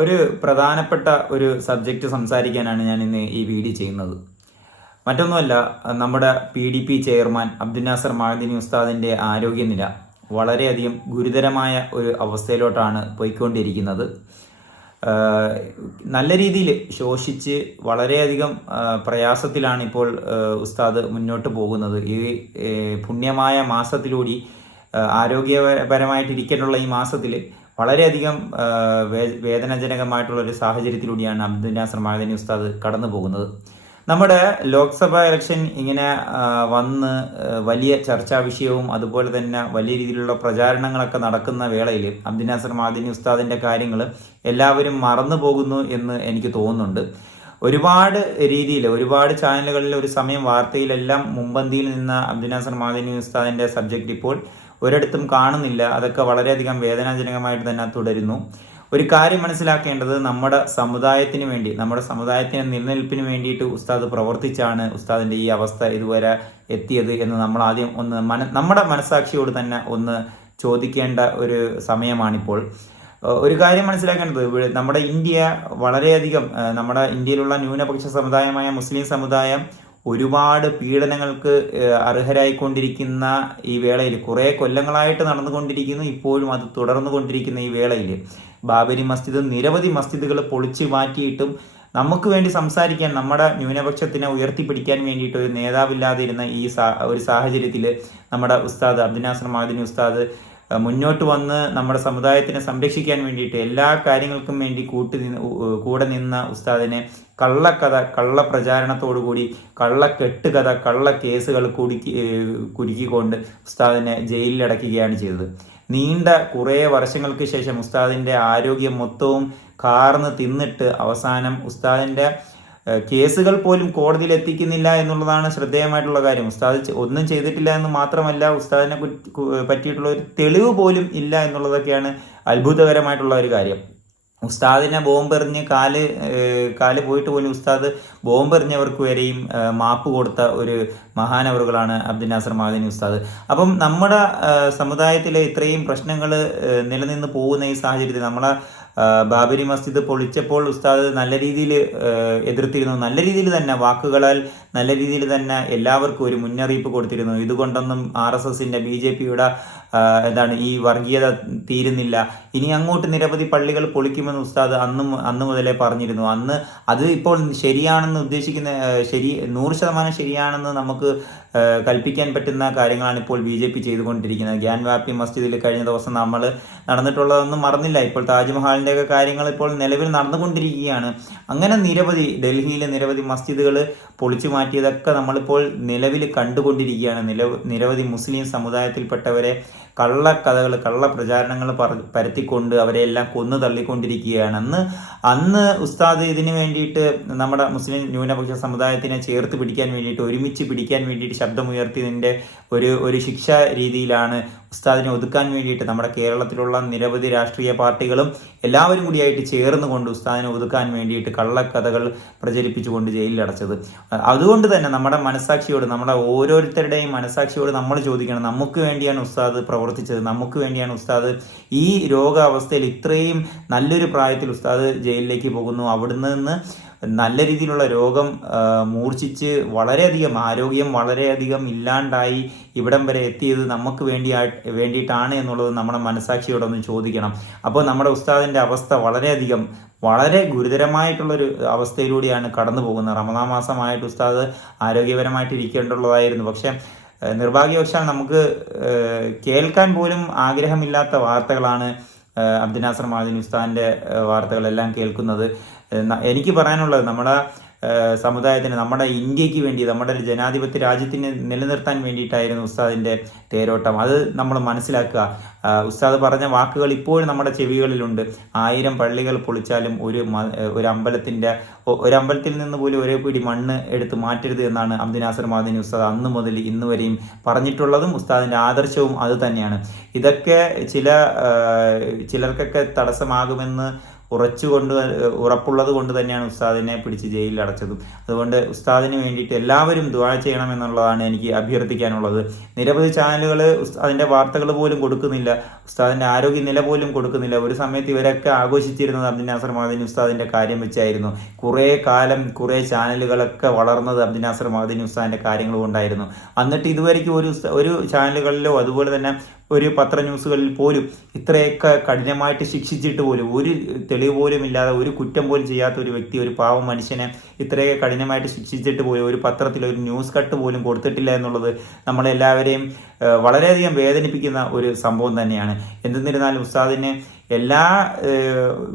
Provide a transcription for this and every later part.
ഒരു പ്രധാനപ്പെട്ട ഒരു സബ്ജക്റ്റ് സംസാരിക്കാനാണ് ഞാൻ ഇന്ന് ഈ വീഡിയോ ചെയ്യുന്നത്. മറ്റൊന്നുമല്ല നമ്മുടെ P D P chairman Abdul Nasser Madani ഉസ്താദിന്റെ ആരോഗ്യനില വളരെയധികം ഗുരുതരമായ ഒരു അവസ്ഥയിലോട്ടാണ് പോയിക്കൊണ്ടിരിക്കുന്നത്. നല്ല രീതിയിൽ ശോഷിച്ച് വളരെയധികം പ്രയാസത്തിലാണ് ഇപ്പോൾ ഉസ്താദ് മുന്നോട്ട് പോകുന്നത്. ഈ പുണ്യമായ മാസത്തിലൂടി ആരോഗ്യപരമായിട്ടിരിക്കാനുള്ള ഈ മാസത്തിൽ വളരെയധികം വേദനാജനകമായിട്ടുള്ള ഒരു സാഹചര്യത്തിലൂടെയാണ് അബ്ദുൽ നാസർ മാഹദനി ഉസ്താദ് കടന്നു പോകുന്നത്. നമ്മുടെ ലോക്സഭാ ഇലക്ഷൻ ഇങ്ങനെ വന്ന് വലിയ ചർച്ചാ വിഷയവും അതുപോലെ തന്നെ വലിയ രീതിയിലുള്ള പ്രചാരണങ്ങളൊക്കെ നടക്കുന്ന വേളയിൽ അബ്ദുനാസർ മാദിനി ഉസ്താദിന്റെ കാര്യങ്ങൾ എല്ലാവരും മറന്നു പോകുന്നു എന്ന് എനിക്ക് തോന്നുന്നുണ്ട്. ഒരുപാട് രീതിയിൽ ഒരുപാട് ചാനലുകളിൽ ഒരു സമയം വാർത്തയിലെല്ലാം മുമ്പന്തിയിൽ നിന്ന അബ്ദുനാസർ മാദിനി ഉസ്താദിന്റെ സബ്ജക്റ്റ് ഇപ്പോൾ ഒരിടത്തും കാണുന്നില്ല. അതൊക്കെ വളരെയധികം വേദനാജനകമായിട്ട് തന്നെ തുടരുന്നു. ഒരു കാര്യം മനസ്സിലാക്കേണ്ടത് നമ്മുടെ സമുദായത്തിന് വേണ്ടി നമ്മുടെ സമുദായത്തിന് നിലനിൽപ്പിന് വേണ്ടിയിട്ട് ഉസ്താദ് പ്രവർത്തിച്ചാണ് ഉസ്താദിന്റെ ഈ അവസ്ഥ ഇതുവരെ എത്തിയത് എന്ന് നമ്മൾ ആദ്യം ഒന്ന് മന നമ്മുടെ മനസ്സാക്ഷിയോട് തന്നെ ഒന്ന് ചോദിക്കേണ്ട ഒരു സമയമാണിപ്പോൾ. ഒരു കാര്യം മനസ്സിലാക്കേണ്ടത് നമ്മുടെ ഇന്ത്യ വളരെയധികം നമ്മുടെ ഇന്ത്യയിലുള്ള ന്യൂനപക്ഷ സമുദായമായ മുസ്ലിം സമുദായം ഒരുപാട് പീഡനങ്ങൾക്ക് അർഹരായിക്കൊണ്ടിരിക്കുന്ന ഈ വേളയിൽ കുറേ കൊല്ലങ്ങളായിട്ട് നടന്നുകൊണ്ടിരിക്കുന്നു. ഇപ്പോഴും അത് തുടർന്നു കൊണ്ടിരിക്കുന്ന ഈ വേളയിൽ. ബാബരി മസ്ജിദ് നിരവധി മസ്ജിദുകൾ പൊളിച്ചു മാറ്റിയിട്ടും നമുക്ക് വേണ്ടി സംസാരിക്കാൻ നമ്മുടെ ന്യൂനപക്ഷത്തിനെ ഉയർത്തിപ്പിടിക്കാൻ വേണ്ടിയിട്ട് ഒരു നേതാവില്ലാതിരുന്ന ഈ ഒരു സാഹചര്യത്തിൽ നമ്മുടെ ഉസ്താദ് അബ്ദുനാസർ മാദിനി ഉസ്താദ് മുന്നോട്ട് വന്ന് നമ്മുടെ സമുദായത്തിനെ സംരക്ഷിക്കാൻ വേണ്ടിയിട്ട് എല്ലാ കാര്യങ്ങൾക്കും വേണ്ടി കൂട്ടി നിന്ന് കൂടെ നിന്ന ഉസ്താദിനെ കള്ളക്കഥ കള്ള പ്രചാരണത്തോടുകൂടി കള്ള കെട്ടുകഥ കള്ള കേസുകൾ കുടുക്കി കുരുക്കിക്കൊണ്ട് ഉസ്താദിനെ ജയിലിൽ അടക്കുകയാണ് ചെയ്തത്. നീണ്ട കുറേ വർഷങ്ങൾക്ക് ശേഷം ഉസ്താദിന്റെ ആരോഗ്യം മൊത്തവും കാർന്ന് തിന്നിട്ട് അവസാനം ഉസ്താദിന്റെ കേസുകൾ പോലും കോടതിയിൽ എത്തിക്കുന്നില്ല എന്നുള്ളതാണ് ശ്രദ്ധേയമായിട്ടുള്ള കാര്യം. ഉസ്താദ് ഒന്നും ചെയ്തിട്ടില്ല എന്ന് മാത്രമല്ല ഉസ്താദിനെ പറ്റിയിട്ടുള്ള ഒരു തെളിവ് പോലും ഇല്ല എന്നുള്ളതൊക്കെയാണ് അത്ഭുതകരമായിട്ടുള്ള ഒരു കാര്യം. ഉസ്താദിനെ ബോംബെറിഞ്ഞ് കാൽ കാൽ പോയിട്ട് പോലും ഉസ്താദ് ബോംബെറിഞ്ഞവർക്ക് വരെയും മാപ്പ് കൊടുത്ത ഒരു മഹാനവറുകളാണ് അബ്ദുൽ നാസർ മാദിനി ഉസ്താദ്. അപ്പം നമ്മുടെ സമുദായത്തിലെ ഇത്രയും പ്രശ്നങ്ങൾ നിലനിന്ന് പോകുന്ന ഈ സാഹചര്യത്തിൽ നമ്മളെ ബാബരി മസ്ജിദ് പൊളിച്ചപ്പോൾ ഉസ്താദ് നല്ല രീതിയിൽ എതിർത്തിരുന്നു. നല്ല രീതിയിൽ തന്നെ വാക്കുകളാൽ നല്ല രീതിയിൽ തന്നെ എല്ലാവർക്കും ഒരു മുന്നറിയിപ്പ് കൊടുത്തിരുന്നു. ഇതുകൊണ്ടൊന്നും ആർ എസ് എസിന്റെ ബി ജെ പിയുടെ എന്താണ് ഈ വർഗീയത തീരുന്നില്ല. ഇനി അങ്ങോട്ട് നിരവധി പള്ളികൾ പൊളിക്കുമെന്ന് ഉസ്താദ് അന്നും അന്ന് മുതലേ പറഞ്ഞിരുന്നു. അന്ന് അത് ഇപ്പോൾ ശരിയാണെന്ന് ഉദ്ദേശിക്കുന്ന ശരി നൂറ് ശതമാനം ശരിയാണെന്ന് നമുക്ക് കൽപ്പിക്കാൻ പറ്റുന്ന കാര്യങ്ങളാണ് ഇപ്പോൾ ബി ജെ പി ചെയ്തുകൊണ്ടിരിക്കുന്നത്. ഗ്യാൻ വ്യാപി മസ്ജിദിൽ കഴിഞ്ഞ ദിവസം നമ്മൾ നടന്നിട്ടുള്ളതൊന്നും മറന്നില്ല. ഇപ്പോൾ താജ്മഹാളിന്റെ ഒക്കെ കാര്യങ്ങൾ ഇപ്പോൾ നിലവിൽ നടന്നുകൊണ്ടിരിക്കുകയാണ്. അങ്ങനെ നിരവധി ഡൽഹിയിലെ നിരവധി മസ്ജിദുകൾ പൊളിച്ചു മാറ്റിയതൊക്കെ നമ്മളിപ്പോൾ നിലവിൽ കണ്ടുകൊണ്ടിരിക്കുകയാണ്. നിലവ് നിരവധി മുസ്ലിം സമുദായത്തിൽപ്പെട്ടവരെ കള്ളക്കഥകൾ കള്ള പ്രചാരണങ്ങൾ പറ പരത്തിക്കൊണ്ട് അവരെ എല്ലാം കൊന്നു തള്ളിക്കൊണ്ടിരിക്കുകയാണ് അന്ന് അന്ന് ഉസ്താദ് ഇതിനു വേണ്ടിയിട്ട് നമ്മുടെ മുസ്ലിം ന്യൂനപക്ഷ സമുദായത്തിനെ ചേർത്ത് പിടിക്കാൻ വേണ്ടിയിട്ട് ഒരുമിച്ച് പിടിക്കാൻ വേണ്ടിയിട്ട് ശബ്ദമുയർത്തിയതിന്റെ ഒരു ഒരു ശിക്ഷ രീതിയിലാണ് ഉസ്താദിനെ ഒതുക്കാൻ വേണ്ടിയിട്ട് നമ്മുടെ കേരളത്തിലുള്ള നിരവധി രാഷ്ട്രീയ പാർട്ടികളും എല്ലാവരും കൂടിയായിട്ട് ചേർന്നുകൊണ്ട് ഉസ്താദിനെ ഒതുക്കാൻ വേണ്ടിയിട്ട് കള്ളക്കഥകൾ പ്രചരിപ്പിച്ചുകൊണ്ട് ജയിലിലടച്ചത് അതുകൊണ്ട് തന്നെ നമ്മുടെ മനസാക്ഷിയോട് നമ്മുടെ ഓരോരുത്തരുടെയും മനസാക്ഷിയോട് നമ്മൾ ചോദിക്കണം നമുക്ക് വേണ്ടിയാണ് ഉസ്താദ് പ്രവർത്തിച്ചത്? നമുക്ക് വേണ്ടിയാണ് ഉസ്താദ് ഈ രോഗാവസ്ഥയിൽ ഇത്രയും നല്ലൊരു പ്രായത്തിൽ ഉസ്താദ് ജയിലിലേക്ക് പോകുന്നു? അവിടുന്ന് നിന്ന് നല്ല രീതിയിലുള്ള രോഗം മൂർച്ഛിച്ച് വളരെയധികം ആരോഗ്യം വളരെയധികം ഇല്ലാണ്ടായി ഇവിടം വരെ എത്തിയത് നമുക്ക് വേണ്ടിയാ വേണ്ടിയിട്ടാണ് എന്നുള്ളത് നമ്മുടെ മനസാക്ഷിയോടൊന്ന് ചോദിക്കണം. അപ്പോൾ നമ്മുടെ ഉസ്താദിന്റെ അവസ്ഥ വളരെയധികം വളരെ ഗുരുതരമായിട്ടുള്ളൊരു അവസ്ഥയിലൂടെയാണ് കടന്നു പോകുന്നത്. റമദാൻ മാസമായിട്ട് ഉസ്താദ് ആരോഗ്യപരമായിട്ട് ഇരിക്കേണ്ടുള്ളതായിരുന്നു പക്ഷേ നിർഭാഗ്യവശാൽ നമുക്ക് കേൾക്കാൻ പോലും ആഗ്രഹമില്ലാത്ത വാർത്തകളാണ് അബ്ദുനാസർ മാദിൻ ഉസ്താദിന്റെ വാർത്തകളെല്ലാം കേൾക്കുന്നത്. എനിക്ക് പറയാനുള്ളത് നമ്മുടെ സമുദായത്തിന് നമ്മുടെ ഇന്ത്യയ്ക്ക് വേണ്ടി നമ്മുടെ ജനാധിപത്യ രാജ്യത്തിന് നിലനിർത്താൻ വേണ്ടിയിട്ടായിരുന്നു ഉസ്താദിന്റെ തേരോട്ടം. അത് നമ്മൾ മനസ്സിലാക്കുക. ഉസ്താദ് പറഞ്ഞ വാക്കുകൾ ഇപ്പോഴും നമ്മുടെ ചെവികളിലുണ്ട്. ആയിരം പള്ളികൾ പൊളിച്ചാലും ഒരു ഒരു അമ്പലത്തിന്റെ ഒരമ്പലത്തിൽ നിന്ന് പോലും ഒരേ പിടി മണ്ണ് എടുത്ത് മാറ്റരുത് എന്നാണ് അബ്ദുൽ നാസർ മാദിനി ഉസ്താദ് അന്ന് മുതൽ ഇന്ന് വരെയും പറഞ്ഞിട്ടുള്ളതും ഉസ്താദിന്റെ ആദർശവും അത് തന്നെയാണ്. ഇതൊക്കെ ചില ചിലർക്കൊക്കെ തടസ്സമാകുമെന്ന് ഉറച്ചുകൊണ്ട് ഉറപ്പുള്ളത് കൊണ്ട് തന്നെയാണ് ഉസ്താദിനെ പിടിച്ച് ജയിലിൽ അടച്ചതും. അതുകൊണ്ട് ഉസ്താദിന് വേണ്ടിയിട്ട് എല്ലാവരും ദുആ ചെയ്യണം എന്നുള്ളതാണ് എനിക്ക് അഭ്യർത്ഥിക്കാനുള്ളത്. നിരവധി ചാനലുകൾ അതിന്റെ വാർത്തകൾ പോലും കൊടുക്കുന്നില്ല. ഉസ്താദിന്റെ ആരോഗ്യ നില പോലും കൊടുക്കുന്നില്ല. ഒരു സമയത്ത് ഇവരൊക്കെ ആഘോഷിച്ചിരുന്നത് അബ്ദുൽ നാസർ മഹദീൻ ഉസ്താദിന്റെ കാര്യം വെച്ചായിരുന്നു. കുറേ കാലം കുറേ ചാനലുകളൊക്കെ വളർന്നത് അബ്ദുൽ നാസർ മഹദീൻ ഉസ്താദിന്റെ കാര്യങ്ങൾ കൊണ്ടായിരുന്നു. എന്നിട്ട് ഇതുവരെയ്ക്കും ഒരു ഒരു ചാനലുകളിലോ അതുപോലെ തന്നെ ഒരു പത്ര ന്യൂസുകളിൽ പോലും ഇത്രയൊക്കെ കഠിനമായിട്ട് ശിക്ഷിച്ചിട്ട് പോലും ഒരു തെളിവ് പോലും ഇല്ലാതെ ഒരു കുറ്റം പോലും ചെയ്യാത്ത ഒരു വ്യക്തി ഒരു പാവം മനുഷ്യനെ ഇത്രയൊക്കെ കഠിനമായിട്ട് ശിക്ഷിച്ചിട്ട് പോലും ഒരു പത്രത്തിൽ ഒരു ന്യൂസ് കട്ട് പോലും കൊടുത്തിട്ടില്ല എന്നുള്ളത് നമ്മളെല്ലാവരെയും വളരെയധികം വേദനിപ്പിക്കുന്ന ഒരു സംഭവം തന്നെയാണ്. എന്തെന്നിരുന്നാലും ഉസ്താദിനെ എല്ലാ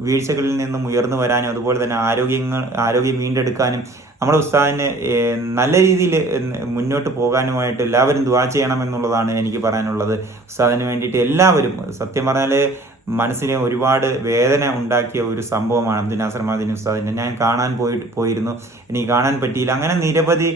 വീഴ്ചകളിൽ നിന്നും ഉയർന്നു വരാനും അതുപോലെ തന്നെ ആരോഗ്യങ്ങൾ ആരോഗ്യം വീണ്ടെടുക്കാനും നമ്മുടെ ഉസ്താദിന് നല്ല രീതിയിൽ മുന്നോട്ട് പോകാനുമായിട്ട് എല്ലാവരും ദുവാ ചെയ്യണമെന്നുള്ളതാണ് എനിക്ക് പറയാനുള്ളത്. ഉസ്താദിന് വേണ്ടിയിട്ട് എല്ലാവരും സത്യം പറഞ്ഞാൽ മനസ്സിന് ഒരുപാട് വേദന ഉണ്ടാക്കിയ ഒരു സംഭവമാണ് അബ്ദുൽ നാസർ മദീൻ ഉസ്താദിനെ ഞാൻ കാണാൻ പോയി പോയിരുന്നു. എനിക്ക് കാണാൻ പറ്റിയില്ല. അങ്ങനെ നിരവധി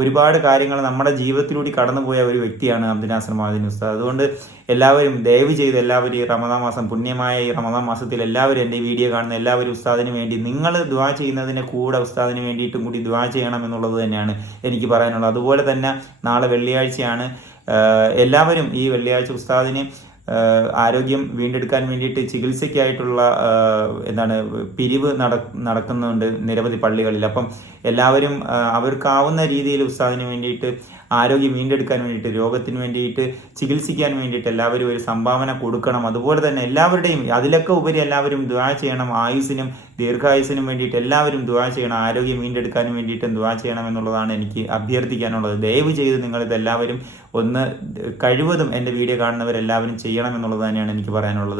ഒരുപാട് കാര്യങ്ങൾ നമ്മുടെ ജീവിതത്തിലൂടെ കടന്നുപോയ ഒരു വ്യക്തിയാണ് അബ്ദുൽ നാസർ മദീൻ ഉസ്താദ്. അതുകൊണ്ട് എല്ലാവരും ദയവ് ചെയ്ത് എല്ലാവരും ഈ റമദാ മാസം പുണ്യമായ ഈ റമദാ മാസത്തിൽ എല്ലാവരും എന്റെ വീഡിയോ കാണുന്ന എല്ലാവരും ഉസ്താദിന് വേണ്ടി നിങ്ങൾ ദ്വാ ചെയ്യുന്നതിന് കൂടെ ഉസ്താദിന് വേണ്ടിയിട്ടും കൂടി ദ്വാ ചെയ്യണം എന്നുള്ളത് തന്നെയാണ് എനിക്ക് പറയാനുള്ളത്. അതുപോലെ തന്നെ നാളെ വെള്ളിയാഴ്ചയാണ്. എല്ലാവരും ഈ വെള്ളിയാഴ്ച ഉസ്താദിന് ആരോഗ്യം വീണ്ടെടുക്കാൻ വേണ്ടിയിട്ട് ചികിത്സയ്ക്കായിട്ടുള്ള എന്താണ് പിരിവ് നട നടക്കുന്നുണ്ട് നിരവധി പള്ളികളിൽ. അപ്പം എല്ലാവരും അവർക്കാവുന്ന രീതിയിൽ ഉസ്താദിന് വേണ്ടിയിട്ട് ആരോഗ്യം വീണ്ടെടുക്കാൻ വേണ്ടിയിട്ട് രോഗത്തിന് വേണ്ടിയിട്ട് ചികിത്സിക്കാൻ വേണ്ടിയിട്ട് എല്ലാവരും ഒരു സംഭാവന കൊടുക്കണം. അതുപോലെ തന്നെ എല്ലാവരുടെയും അതിലൊക്കെ ഉപരി എല്ലാവരും ദ്വാ ചെയ്യണം. ആയുസിനും ദീർഘായുസിനും വേണ്ടിയിട്ട് എല്ലാവരും ദ്വാ ചെയ്യണം. ആരോഗ്യം വീണ്ടെടുക്കാനും വേണ്ടിയിട്ടും ദ്വാ ചെയ്യണം എന്നുള്ളതാണ് എനിക്ക് അഭ്യർത്ഥിക്കാനുള്ളത്. ദയവ് ചെയ്ത് നിങ്ങളിതെല്ലാവരും ഒന്ന് കഴിവതും എന്റെ വീഡിയോ കാണുന്നവരെല്ലാവരും ചെയ്യണം എന്നുള്ളത് തന്നെയാണ് എനിക്ക് പറയാനുള്ളത്.